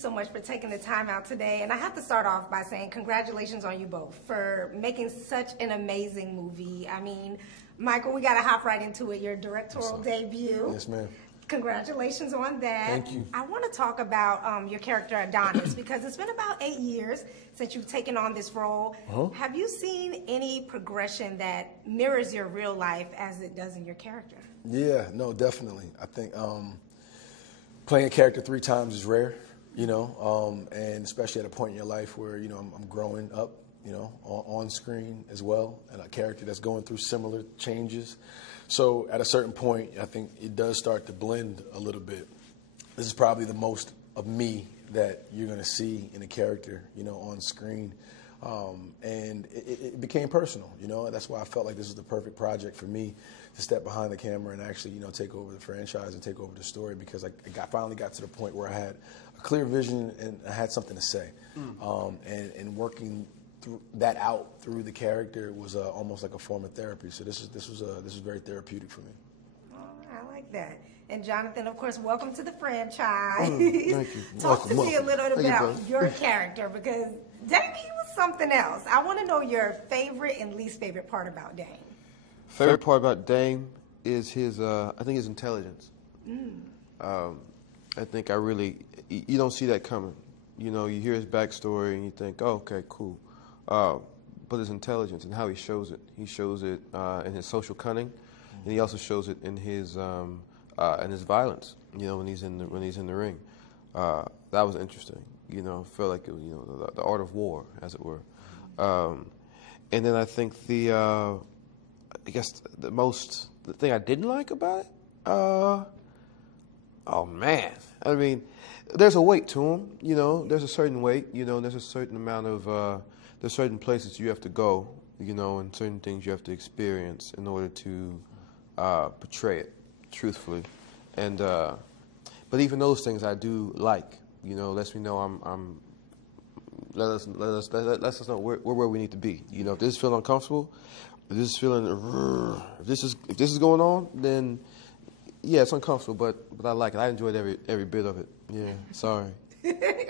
so much for taking the time out today. And I have to start off by saying congratulations on you both for making such an amazing movie. I mean, Michael, we got to hop right into it. Your directorial debut. Yes, ma'am. Congratulations on that. Thank you. I want to talk about your character Adonis because it's been about 8 years since you've taken on this role. Have you seen any progression that mirrors your real life as it does in your character? Yeah, no, definitely. I think playing a character 3 times is rare, you know, and especially at a point in your life where, you know, I'm growing up, you know, on screen as well, and a character that's going through similar changes. So at a certain point, I think it does start to blend a little bit. This is probably the most of me that you're going to see in a character, you know, on screen. And it became personal, you know, and that's why I felt like this was the perfect project for me to step behind the camera and actually, you know, take over the franchise and take over the story, because I finally got to the point where I had a clear vision and I had something to say. And working that out through the character was almost like a form of therapy. So this was very therapeutic for me. Oh, I like that. And Jonathan, of course, welcome to the franchise. Thank you. Talk to me a little bit about your character, because Dame, he was something else. I want to know your favorite and least favorite part about Dame. Favorite part about Dame is his, I think his intelligence. I think you don't see that coming. You know, you hear his backstory and you think, oh, okay, cool. But his intelligence and how he shows it. He shows it in his social cunning, and he also shows it in his violence. You know, when he's in the ring. That was interesting. You know, I felt like it was, you know, the art of war, as it were. And then I think I guess the thing I didn't like about it. Oh man, I mean, there's a weight to him. You know, there's a certain weight. You know, there's a certain amount of there's certain places you have to go, you know, and certain things you have to experience in order to portray it truthfully. And but even those things I do like, you know, lets me know let us know we're where we need to be. You know, if this is feeling uncomfortable, if this is feeling, if this is going on, then yeah, it's uncomfortable, but I like it. I enjoyed every bit of it. Yeah, sorry.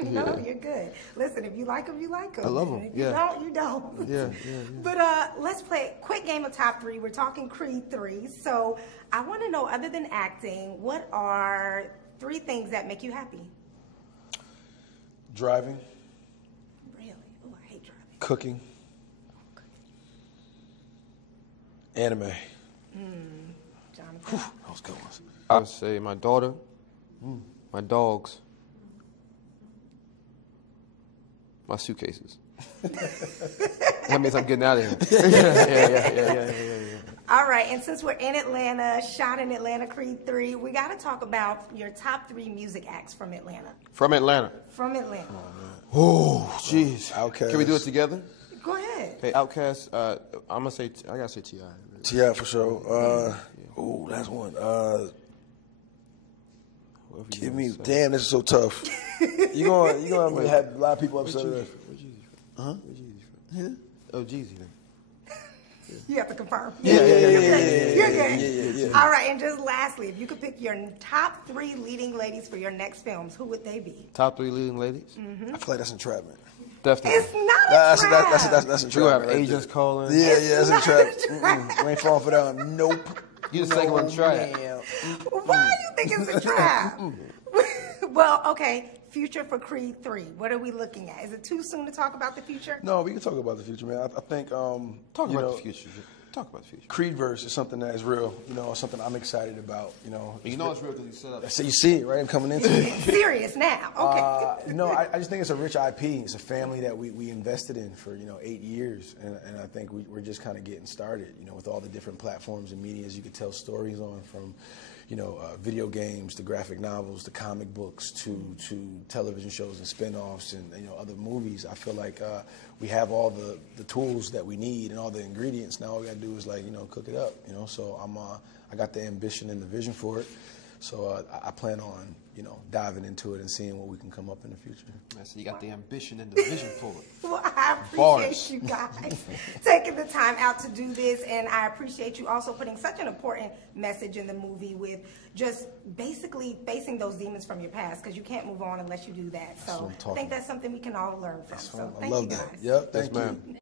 No, you're good. Listen, if you like them, you like them. I love them. If you don't, you don't. Yeah. But let's play a quick game of top 3. We're talking Creed 3. So I want to know, other than acting, what are 3 things that make you happy? Driving. Really? Oh, I hate driving. Cooking. Anime. Jonathan. Whew, those good ones. I would say my daughter, my dogs, my suitcases. That means I'm getting out of here. Yeah. All right, and since we're in Atlanta, shot in Atlanta, Creed 3, we got to talk about your top 3 music acts from Atlanta. From Atlanta. From Atlanta. Oh, jeez. Outkast. Can we do it together? Go ahead. Hey, Outkast. I'm gonna say I gotta say T.I. T.I. for sure. Oh, that's one. Give me. Damn, this is so tough. you gonna have a lot of people upset with us. Where's Jeezy from? Where's Jeezy from? Yeah. Oh, Jeezy then. You have to confirm. Yeah. You're good. Yeah. All right, and just lastly, if you could pick your top 3 leading ladies for your next films, who would they be? Top 3 leading ladies? I feel like that's entrapment. Definitely. It's not a trap. That's You have entrapment. agents calling. Yeah, that's not entrapment. We ain't falling for that one. Nope. You the second one to try it. Why do you think it's a trap? Well, okay, future for Creed 3. What are we looking at? Is it too soon to talk about the future? No, we can talk about the future, man. I think Talk about the future. Talk about the future. Creedverse is something that is real. You know, something I'm excited about. You know, You know it's real because you set up. So you see it, right? I'm coming into it. Serious now. Okay. No, I just think it's a rich IP. It's a family that we invested in for 8 years, and I think we're just kind of getting started. You know, with all the different platforms and medias you could tell stories on, from video games to graphic novels to comic books to television shows and spinoffs and other movies. I feel like we have all the tools that we need and all the ingredients. Now all we got to do is cook it up. So I got the ambition and the vision for it. So I plan on diving into it and seeing what we can come up in the future. So you got the ambition and the vision for it. Well, I appreciate you guys taking the time out to do this, and I appreciate you also putting such an important message in the movie with just basically facing those demons from your past, because you can't move on unless you do that. So I think that's something we can all learn from. So thank you guys. Yep, thank you.